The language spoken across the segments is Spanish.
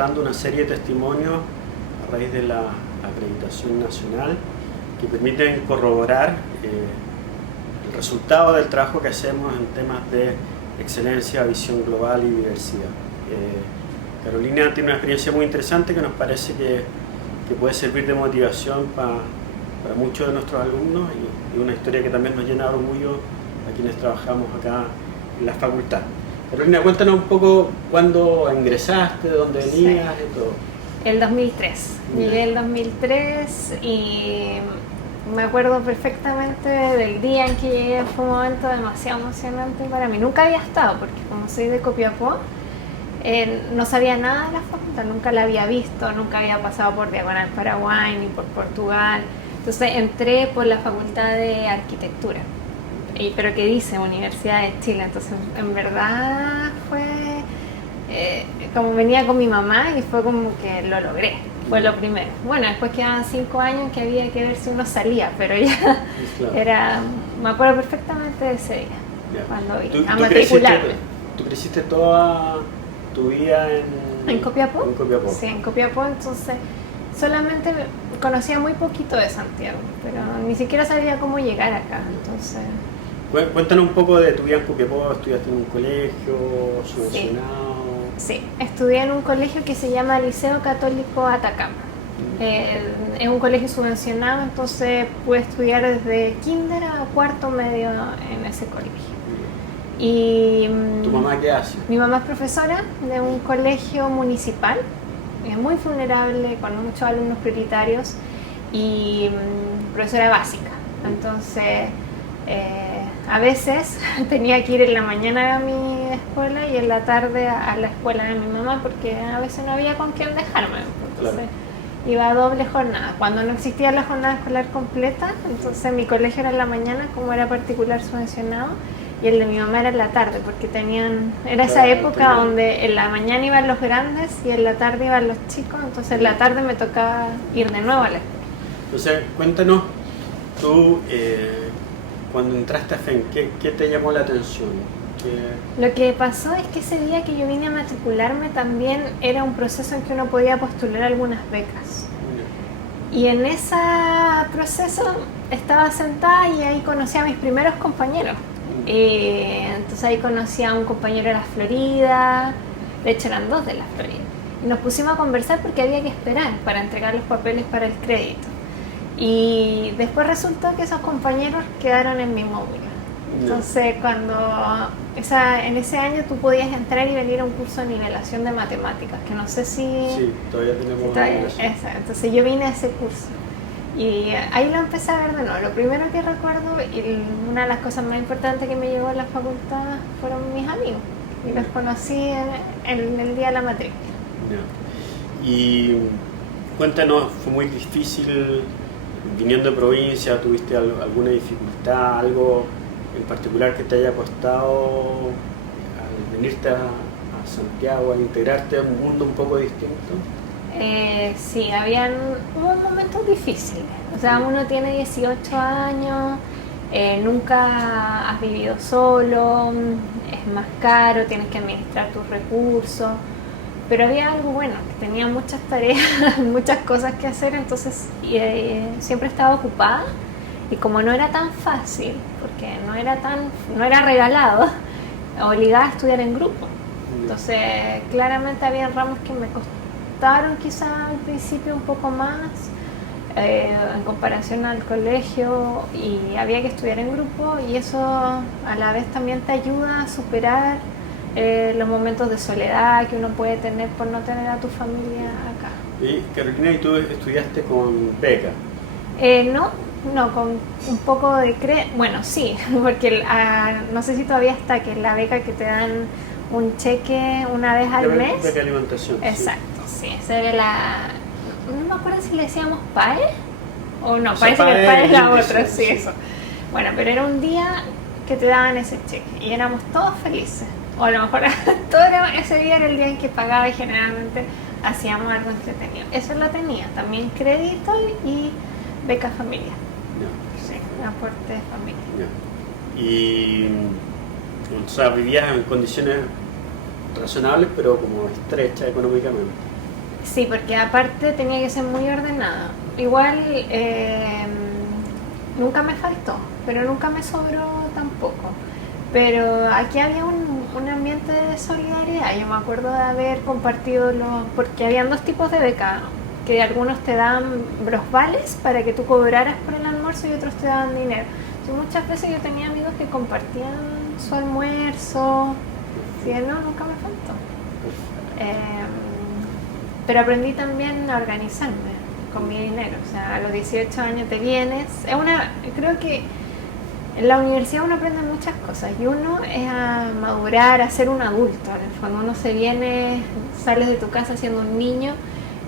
levantando una serie de testimonios a raíz de la acreditación nacional que permiten corroborar el resultado del trabajo que hacemos en temas de excelencia, visión global y diversidad. Carolina tiene una experiencia muy interesante que nos parece que puede servir de motivación para muchos de nuestros alumnos y una historia que también nos llena de orgullo a quienes trabajamos acá en la facultad. Carolina, cuéntanos un poco cuándo ingresaste, de dónde venías y todo. El 2003. Llegué el 2003 y me acuerdo perfectamente del día en que llegué. Fue un momento demasiado emocionante para mí. Nunca había estado, porque como soy de Copiapó, no sabía nada de la facultad, nunca la había visto, nunca había pasado por Diagonal Paraguay ni por Portugal. Entonces entré por la Facultad de Arquitectura, pero que dice Universidad de Chile. Entonces en verdad fue como venía con mi mamá y fue como que lo logré, fue lo primero. Bueno, después quedaban 5 años que había que ver si uno salía, pero ya era, me acuerdo perfectamente de ese día, cuando a matricularme. ¿Tú creciste toda tu vida en Copiapó? En Copiapó. Sí, en Copiapó. Entonces solamente conocía muy poquito de Santiago, pero ni siquiera sabía cómo llegar acá. Entonces, cuéntanos un poco de tu vida en Copiapó. ¿Estudiaste en un colegio subvencionado? Sí, estudié en un colegio que se llama Liceo Católico Atacama. Es un colegio subvencionado, entonces pude estudiar desde kinder a cuarto medio en ese colegio. Y ¿Tu mamá qué hace? Mi mamá es profesora de un colegio municipal, muy vulnerable, con muchos alumnos prioritarios, y profesora básica. Entonces, a veces tenía que ir en la mañana a mi escuela y en la tarde a la escuela de mi mamá, porque a veces no había con quién dejarme. Entonces, iba a doble jornada. Cuando no existía la jornada escolar completa, entonces mi colegio era en la mañana, como era particular subvencionado, y el de mi mamá era en la tarde, porque era esa época donde en la mañana iban los grandes y en la tarde iban los chicos. Entonces en la tarde me tocaba ir de nuevo a la escuela. Entonces, cuéntanos tú, cuando entraste a FEN, ¿qué te llamó la atención? Lo que pasó es que ese día que yo vine a matricularme también era un proceso en que uno podía postular algunas becas. Y en ese proceso estaba sentada y ahí conocí a mis primeros compañeros. Entonces ahí conocí a un compañero de la Florida, de hecho eran 2 de la Florida. Y nos pusimos a conversar porque había que esperar para entregar los papeles para el crédito. Y después resultó que esos compañeros quedaron en mi módulo. Entonces en ese año tú podías entrar y venir a un curso de nivelación de matemáticas, que no sé si... Sí, todavía tenemos Entonces yo vine a ese curso y ahí lo empecé a ver de nuevo. Lo primero que recuerdo y una de las cosas más importantes que me llevó a la facultad fueron mis amigos, y los conocí en el día de la matrícula. Y cuéntanos, ¿fue muy difícil viniendo de provincia? ¿Tuviste alguna dificultad, algo en particular que te haya costado al venirte a Santiago, a integrarte a un mundo un poco distinto? Sí, hubo momentos difíciles. O sea, uno tiene 18 años, nunca has vivido solo, es más caro, tienes que administrar tus recursos. Pero había algo bueno, que tenía muchas tareas, muchas cosas que hacer, entonces siempre estaba ocupada. Y como no era tan fácil, porque no era regalado, obligada a estudiar en grupo. Entonces, claramente había ramos que me costaron quizá al principio un poco más en comparación al colegio, y había que estudiar en grupo, y eso a la vez también te ayuda a superar los momentos de soledad que uno puede tener por no tener a tu familia acá. Y Carolina, ¿y tú estudiaste con beca? No, con un poco de bueno, sí, porque no sé si todavía está, que es la beca que te dan un cheque una vez al mes. Beca de alimentación. Exacto, sí, esa era no me acuerdo si le decíamos PAE o no, sea, parece que PAE es la otra, sí. Eso. Bueno, pero era un día que te daban ese cheque y éramos todos felices. O a lo mejor ese día era el día en que pagaba y generalmente hacíamos algo entretenido. Eso lo tenía, también crédito y beca familiar. Sí, un aporte de familia. Y o sea, vivías en condiciones razonables, pero como estrechas económicamente. Sí, porque aparte tenía que ser muy ordenada. Igual nunca me faltó, pero nunca me sobró tampoco. Pero aquí había un ambiente de solidaridad. Yo me acuerdo de haber compartido porque habían dos tipos de becas, que algunos te dan vales para que tú cobraras por el almuerzo y otros te daban dinero. Entonces, muchas veces yo tenía amigos que compartían su almuerzo. Sí, no, nunca me faltó. Pero aprendí también a organizarme con mi dinero. O sea, a los 18 años te vienes. Creo que en la universidad uno aprende muchas cosas y uno es a madurar, a ser un adulto. Cuando uno se viene, sales de tu casa siendo un niño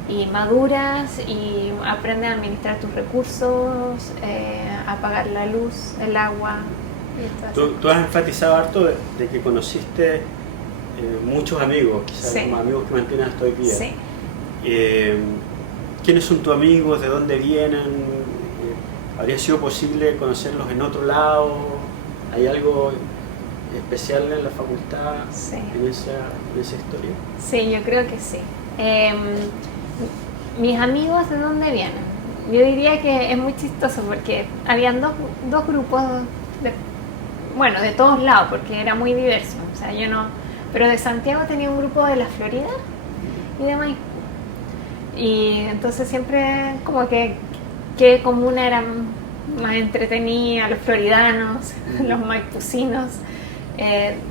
y maduras y aprendes a administrar tus recursos, a pagar la luz, el agua. Tú has enfatizado harto de que conociste muchos amigos, quizás como amigos que mantienes hasta hoy día. Sí. ¿Quiénes son tus amigos? ¿De dónde vienen? ¿Habría sido posible conocerlos en otro lado? ¿Hay algo especial en la facultad en esa historia? Sí, yo creo que sí. Mis amigos, ¿de dónde vienen? Yo diría que es muy chistoso porque habían dos grupos de todos lados, porque era muy diverso. O sea, pero de Santiago tenía un grupo de la Florida y de Maipú. Y entonces siempre como que comuna era más entretenida, los floridanos, los maipucinos.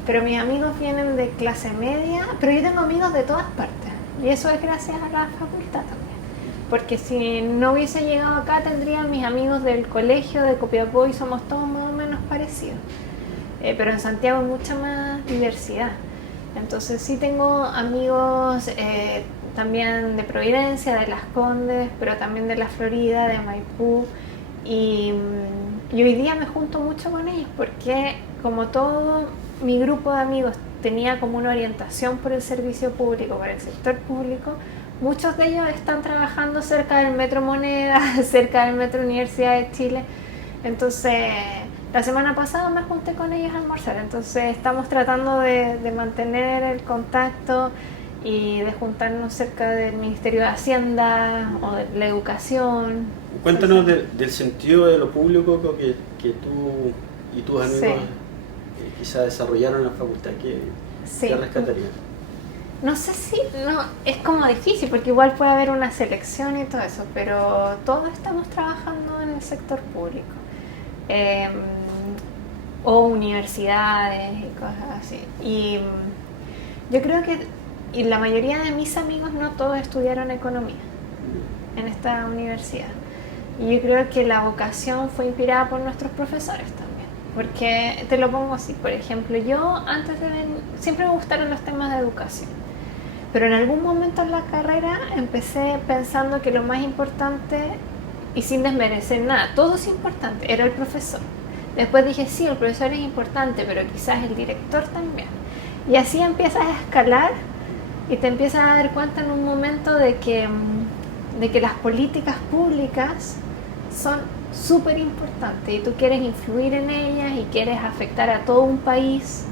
Pero mis amigos vienen de clase media, pero yo tengo amigos de todas partes. Y eso es gracias a la facultad también. Porque si no hubiese llegado acá, tendría mis amigos del colegio, de Copiapó, y somos todos más o menos parecidos. Pero en Santiago hay mucha más diversidad. Entonces sí tengo amigos también de Providencia, de Las Condes, pero también de la Florida, de Maipú. Y hoy día me junto mucho con ellos porque como todo mi grupo de amigos tenía como una orientación por el servicio público, por el sector público, muchos de ellos están trabajando cerca del Metro Moneda, cerca del Metro Universidad de Chile. Entonces, la semana pasada me junté con ellos a almorzar. Entonces, estamos tratando de mantener el contacto y de juntarnos cerca del Ministerio de Hacienda o de la educación. Cuéntanos del sentido de lo público que tú y tus amigos quizás desarrollaron en la facultad. ¿Qué rescatarías? No sé es como difícil porque igual puede haber una selección y todo eso, pero todos estamos trabajando en el sector público. O universidades y cosas así. Y yo creo que la mayoría de mis amigos no todos estudiaron economía en esta universidad. Y yo creo que la vocación fue inspirada por nuestros profesores también. Porque te lo pongo así, por ejemplo, yo antes de venir, siempre me gustaron los temas de educación. Pero en algún momento en la carrera empecé pensando que lo más importante, y sin desmerecer nada, todo es importante, era el profesor. Después dije, sí, el profesor es importante, pero quizás el director también. Y así empiezas a escalar y te empiezas a dar cuenta en un momento de que las políticas públicas son súper importantes y tú quieres influir en ellas y quieres afectar a todo un país.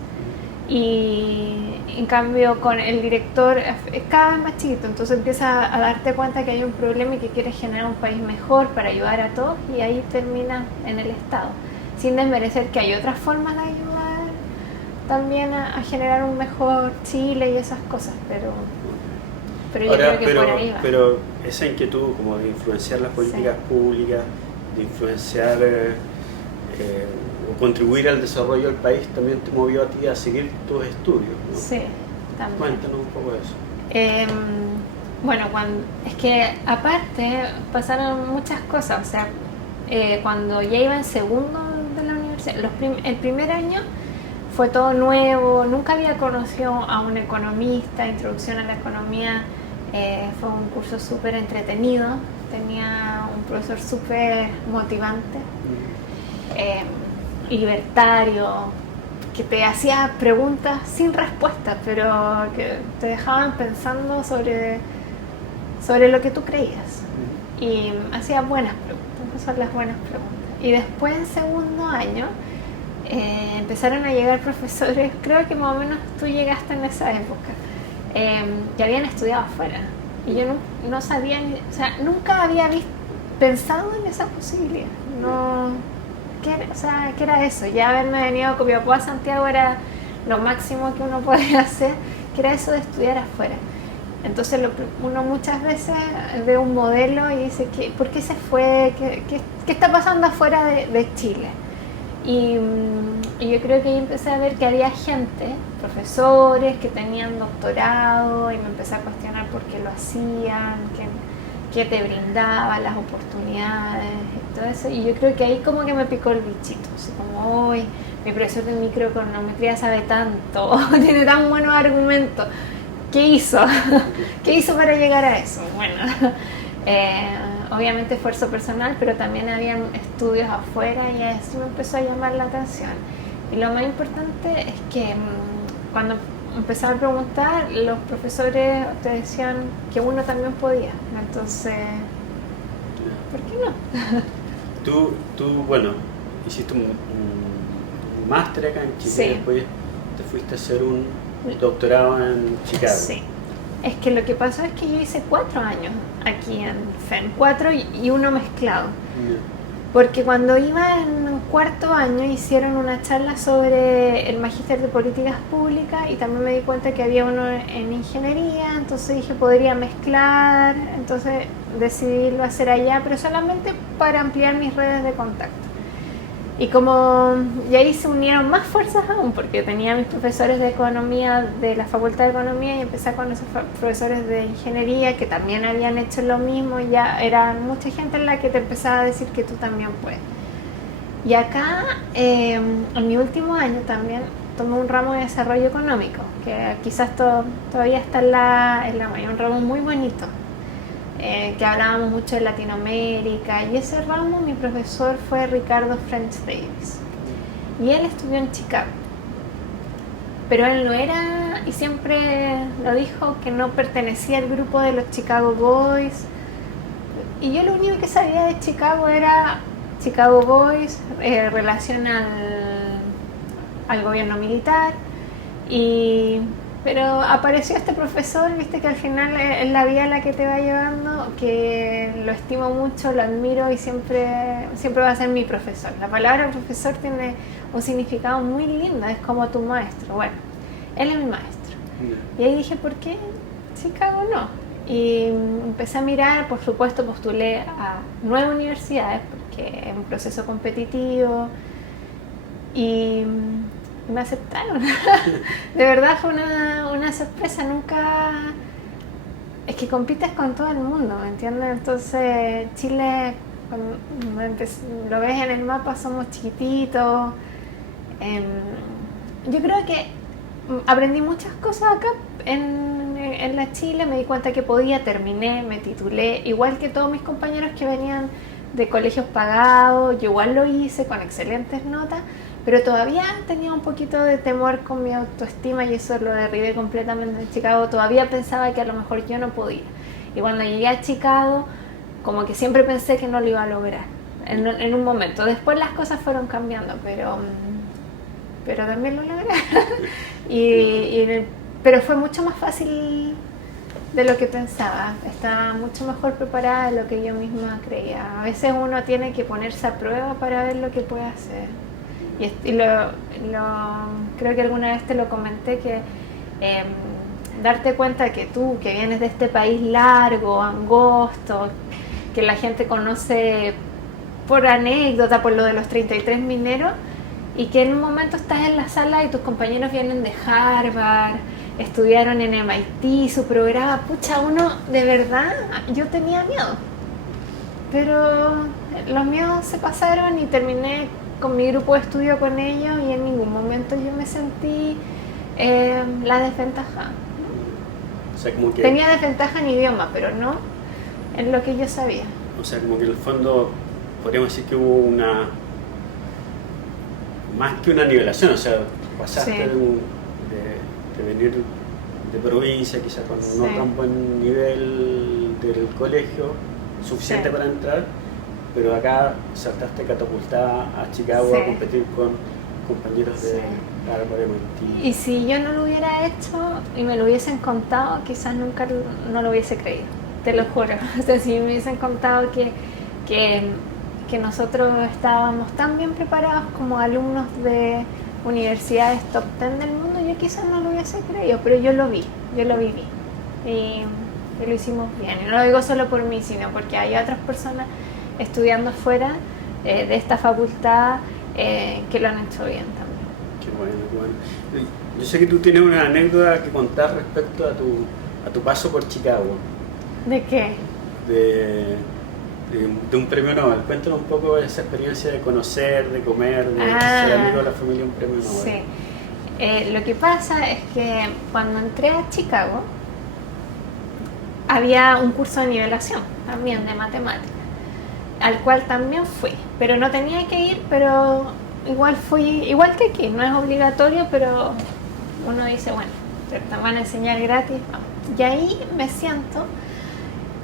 Y en cambio con el director es cada vez más chiquito, entonces empiezas a darte cuenta que hay un problema y que quieres generar un país mejor para ayudar a todos, y ahí termina en el Estado, sin desmerecer que hay otras formas de ayudar también a generar un mejor Chile y esas cosas, pero yo creo que por ahí va. Pero esa inquietud como de influenciar las políticas públicas, de influenciar o contribuir al desarrollo del país, también te movió a ti a seguir tus estudios, ¿no? Sí, también. Cuéntanos un poco de eso. Bueno, es que aparte pasaron muchas cosas, o sea, cuando ya iba en segundo de la universidad, el primer año fue todo nuevo, nunca había conocido a un economista, introducción a la economía, fue un curso súper entretenido, tenía un profesor súper motivante, y libertario, que te hacía preguntas sin respuesta, pero que te dejaban pensando sobre lo que tú creías, y hacía buenas preguntas, esas son las buenas preguntas. Y después en segundo año empezaron a llegar profesores, creo que más o menos tú llegaste en esa época, que habían estudiado afuera Y yo no sabía, o sea, nunca había pensado en esa posibilidad. No, ¿qué era eso? Ya haberme venido a Copiapó a Santiago era lo máximo que uno podía hacer, que era eso de estudiar afuera. Entonces uno muchas veces ve un modelo y dice, ¿por qué se fue? ¿Qué está pasando afuera de Chile? Y yo creo que ahí empecé a ver que había gente, profesores que tenían doctorado, y me empecé a cuestionar por qué lo hacían, qué te brindaba, las oportunidades y todo eso. Y yo creo que ahí como que me picó el bichito, así como, hoy mi profesor de microeconometría sabe tanto, tiene tan buenos argumentos. ¿Qué hizo? ¿Qué hizo para llegar a eso? Bueno, obviamente esfuerzo personal, pero también habían estudios afuera y eso me empezó a llamar la atención. Y lo más importante es que cuando empezaba a preguntar, los profesores te decían que uno también podía. Entonces, ¿por qué no? Tú bueno, hiciste un máster acá en Chile, sí. Después te fuiste a hacer un doctorado en Chicago. Sí. Es que lo que pasó es que yo hice 4 años aquí en FEM, 4 y uno mezclado. Porque cuando iba en 4º año hicieron una charla sobre el magíster de políticas públicas y también me di cuenta que había uno en ingeniería, entonces dije podría mezclar, entonces decidí irlo a hacer allá, pero solamente para ampliar mis redes de contacto. Y ahí se unieron más fuerzas aún, porque tenía mis profesores de economía de la Facultad de Economía y empecé a conocer profesores de ingeniería que también habían hecho lo mismo, y ya era mucha gente en la que te empezaba a decir que tú también puedes. Y acá, en mi último año también, tomé un ramo de desarrollo económico, que quizás todavía está en la mayor, un ramo muy bonito. Que hablábamos mucho de Latinoamérica, y ese ramo mi profesor fue Ricardo French Davis y él estudió en Chicago, pero él no era, y siempre lo dijo, que no pertenecía al grupo de los Chicago Boys, y yo lo único que sabía de Chicago era Chicago Boys, relación al gobierno militar, pero apareció este profesor, viste que al final es la vida la que te va llevando, que lo estimo mucho, lo admiro y siempre va a ser mi profesor. La palabra profesor tiene un significado muy lindo, es como tu maestro. Bueno, él es mi maestro. Y ahí dije, ¿por qué Chicago no? Y empecé a mirar, por supuesto postulé a 9 universidades, porque es un proceso competitivo, y me aceptaron. De verdad fue una sorpresa. Nunca, es que compites con todo el mundo, ¿me entiendes? Entonces Chile, cuando lo ves en el mapa, somos chiquititos. Yo creo que aprendí muchas cosas acá en la Chile, me di cuenta que podía, terminé, me titulé, igual que todos mis compañeros que venían de colegios pagados, yo igual lo hice con excelentes notas, pero todavía tenía un poquito de temor con mi autoestima, y eso lo derribé completamente en Chicago. Todavía pensaba que a lo mejor yo no podía, y cuando llegué a Chicago como que siempre pensé que no lo iba a lograr en un momento. Después las cosas fueron cambiando, pero también lo logré. Pero fue mucho más fácil de lo que pensaba, estaba mucho mejor preparada de lo que yo misma creía. A veces uno tiene que ponerse a prueba para ver lo que puede hacer. Y creo que alguna vez te lo comenté, que darte cuenta que tú, que vienes de este país largo, angosto, que la gente conoce por anécdota, por lo de los 33 mineros, y que en un momento estás en la sala y tus compañeros vienen de Harvard, estudiaron en MIT, su programa, pucha, uno de verdad, yo tenía miedo, pero los miedos se pasaron y terminé con mi grupo de estudio con ellos, y en ningún momento yo me sentí la desventaja. O sea, como que tenía desventaja en idioma, pero no en lo que yo sabía. O sea, como que en el fondo podríamos decir que hubo más que una nivelación, o sea, pasaste Sí. de venir de provincia, quizás con Sí. no tan buen nivel del colegio, suficiente Sí. para entrar, pero acá saltaste catapultada a Chicago Sí. a competir con compañeros de Sí. Harvard, MIT. Y si yo no lo hubiera hecho y me lo hubiesen contado, quizás nunca no lo hubiese creído. te lo juro. O sea, si me hubiesen contado que nosotros estábamos tan bien preparados como alumnos de universidades top 10 del mundo, yo quizás no lo hubiese creído, pero yo lo viví y lo hicimos bien. Y no lo digo solo por mí, sino porque hay otras personas estudiando fuera de esta facultad que lo han hecho bien también. Qué bueno, qué bueno. Yo sé que tú tienes una anécdota que contar respecto a tu paso por Chicago. ¿De qué? De un premio Nobel. Cuéntanos un poco de esa experiencia de conocer, de comer, de ser amigo de la familia de un premio Nobel. Sí. Lo que pasa es que cuando entré a Chicago había un curso de nivelación también de matemáticas, al cual también fui, pero no tenía que ir, pero igual fui, igual que aquí, no es obligatorio, pero uno dice, bueno, te van a enseñar gratis, vamos. Y ahí me siento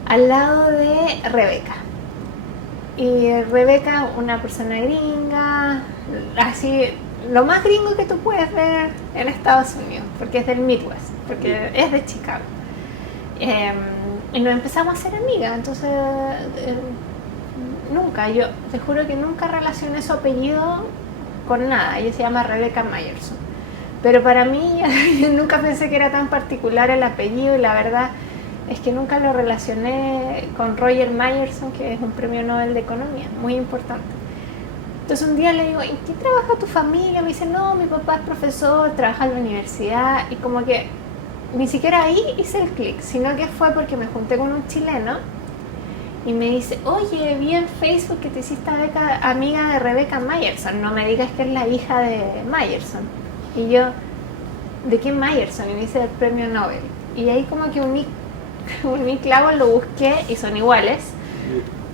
al lado de Rebeca. Y Rebeca, una persona gringa, así, lo más gringo que tú puedes ver en Estados Unidos, porque es del Midwest, porque es de Chicago. Y nos empezamos a hacer amigas, entonces nunca, yo te juro que nunca relacioné su apellido con nada. Ella se llama Rebecca Myerson, pero para mí yo nunca pensé que era tan particular el apellido, y la verdad es que nunca lo relacioné con Roger Myerson, que es un premio Nobel de Economía, muy importante. Entonces un día le digo, ¿en qué trabaja tu familia? Me dice, no, mi papá es profesor, trabaja en la universidad, y como que ni siquiera ahí hice el clic, sino que fue porque me junté con un chileno y me dice, oye, vi en Facebook que te hiciste amiga de Rebecca Myerson, no me digas que es la hija de Myerson. Y yo, ¿de qué Myerson? Y me dice el premio Nobel. Y ahí como que uní clavos, lo busqué y son iguales.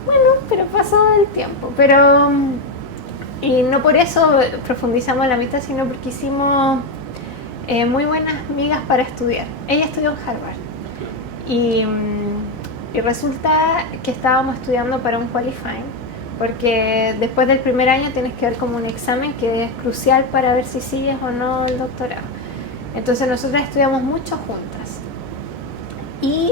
Bueno, pero pasó el tiempo. Pero, y no por eso profundizamos en la amistad, sino porque hicimos muy buenas amigas para estudiar. Ella estudió en Harvard. Y resulta que estábamos estudiando para un qualifying, porque después del primer año tienes que dar como un examen que es crucial para ver si sigues o no el doctorado. Entonces nosotras estudiamos mucho juntas. Y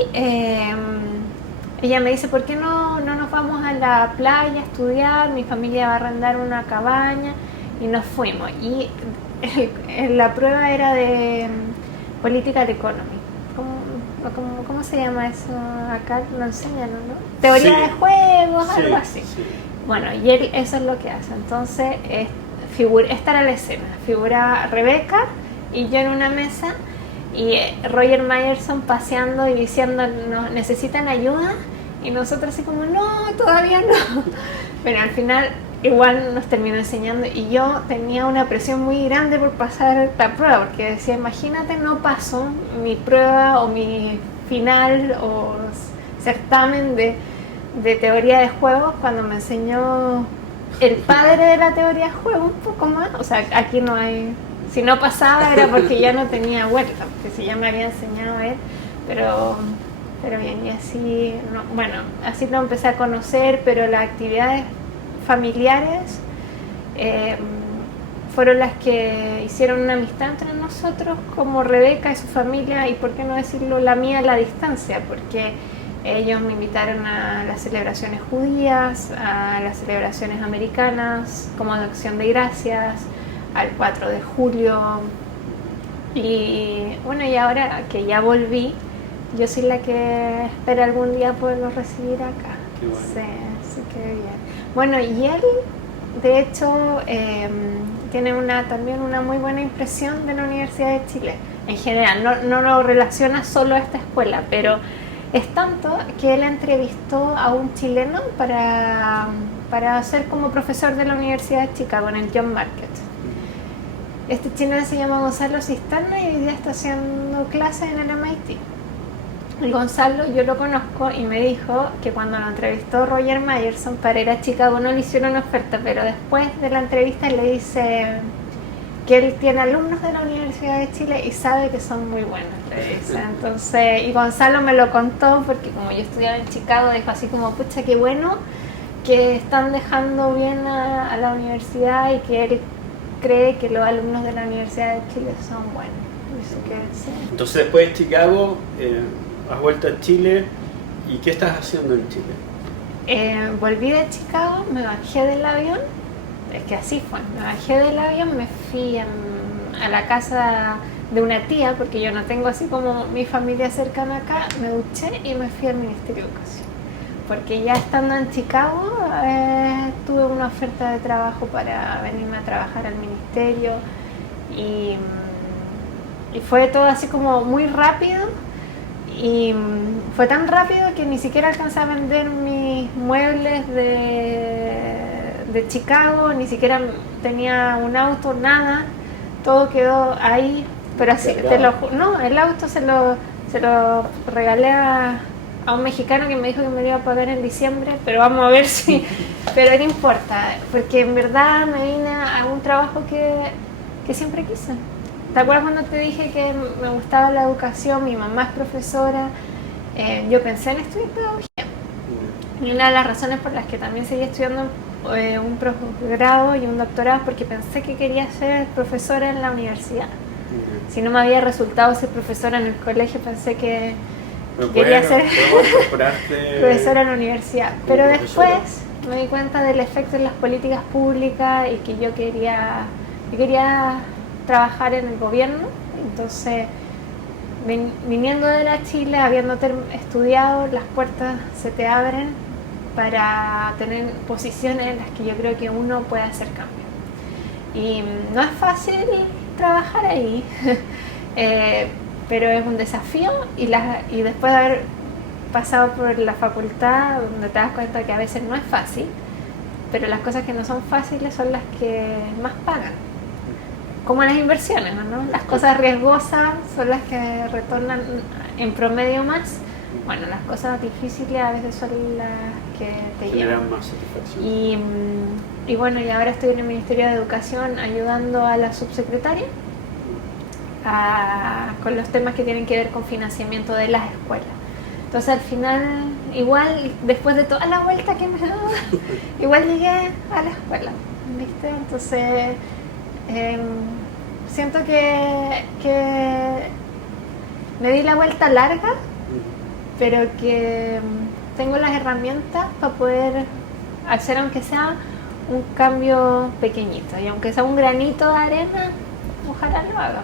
ella me dice, ¿por qué no nos vamos a la playa a estudiar? Mi familia va a arrendar una cabaña, y nos fuimos. Y la prueba era de Political Economy. ¿Cómo se llama eso? Acá lo enseñan, ¿no? Teoría de juegos, algo así. Sí. Bueno, y él eso es lo que hace. Entonces, esta era la escena. Figura Rebeca y yo en una mesa, y Roger Myerson paseando y diciendo, no, ¿necesitan ayuda? Y nosotros así como, no, todavía no. Pero al final igual nos terminó enseñando, y yo tenía una presión muy grande por pasar la prueba, porque decía, imagínate, no paso mi prueba o mi final o certamen de teoría de juegos cuando me enseñó el padre de la teoría de juegos un poco más. O sea, aquí no hay, si no pasaba era porque ya no tenía vuelta, porque si ya me había enseñado él, pero bien, y así, no, bueno, así lo empecé a conocer, pero las actividades familiares fueron las que hicieron una amistad entre nosotros, como Rebeca y su familia, y por qué no decirlo, la mía a la distancia, porque ellos me invitaron a las celebraciones judías, a las celebraciones americanas, como de Acción de Gracias, al 4 de julio, y bueno, y ahora que ya volví, yo soy la que espera algún día poderlo recibir acá. Qué bueno. Sí, qué bien. Bueno, y él, de hecho, tiene también una muy buena impresión de la Universidad de Chile. En general, no lo relaciona solo a esta escuela, pero es tanto que él entrevistó a un chileno para ser como profesor de la Universidad de Chicago en el John Market. Este chileno se llama Gonzalo Cisterna y hoy día está haciendo clases en el MIT. El Gonzalo yo lo conozco y me dijo que cuando lo entrevistó Roger Myerson para ir a Chicago no le hicieron una oferta, pero después de la entrevista le dice que él tiene alumnos de la Universidad de Chile y sabe que son muy buenos, le dice. Entonces, y Gonzalo me lo contó porque como yo estudiaba en Chicago, dijo así como, pucha, qué bueno que están dejando bien a la universidad, y que él cree que los alumnos de la Universidad de Chile son buenos. Dice que sí. Entonces después de Chicago has vuelto a Chile ¿Y qué estás haciendo en Chile? Volví de Chicago, me bajé del avión, es que así fue, me bajé del avión, me fui a la casa de una tía, porque yo no tengo así como mi familia cercana acá, me duché y me fui al Ministerio de Educación. Porque ya estando en Chicago tuve una oferta de trabajo para venirme a trabajar al ministerio y fue todo así como muy rápido y fue tan rápido que ni siquiera alcancé a vender mis muebles de Chicago, ni siquiera tenía un auto, nada, todo quedó ahí, pero así, no, el auto se lo regalé a un mexicano que me dijo que me lo iba a pagar en diciembre, pero vamos a ver si, pero no importa, porque en verdad me vine a un trabajo que siempre quise. ¿Te acuerdas cuando te dije que me gustaba la educación? Mi mamá es profesora, yo pensé en estudiar pedagogía. Y una de las razones por las que también seguí estudiando un posgrado y un doctorado es porque pensé que quería ser profesora en la universidad. Si no me había resultado ser profesora en el colegio, pensé que quería ser profesora en la universidad. Pero después me di cuenta del efecto en las políticas públicas y que yo quería trabajar en el gobierno. Entonces, viniendo de la Chile, habiendo estudiado, las puertas se te abren para tener posiciones en las que yo creo que uno puede hacer cambio. Y no es fácil trabajar ahí, pero es un desafío y después de haber pasado por la facultad, donde te das cuenta que a veces no es fácil, pero las cosas que no son fáciles son las que más pagan. Como las inversiones, ¿no? Las cosas riesgosas son las que retornan en promedio más. Bueno, las cosas difíciles a veces son las que te llevan más satisfacción. Y bueno, y ahora estoy en el Ministerio de Educación ayudando a la subsecretaria con los temas que tienen que ver con financiamiento de las escuelas. Entonces al final, igual, después de toda la vuelta que me he dado, igual llegué a la escuela, ¿viste? Entonces siento que me di la vuelta larga, pero que tengo las herramientas para poder hacer, aunque sea un cambio pequeñito, y aunque sea un granito de arena, ojalá lo hagan.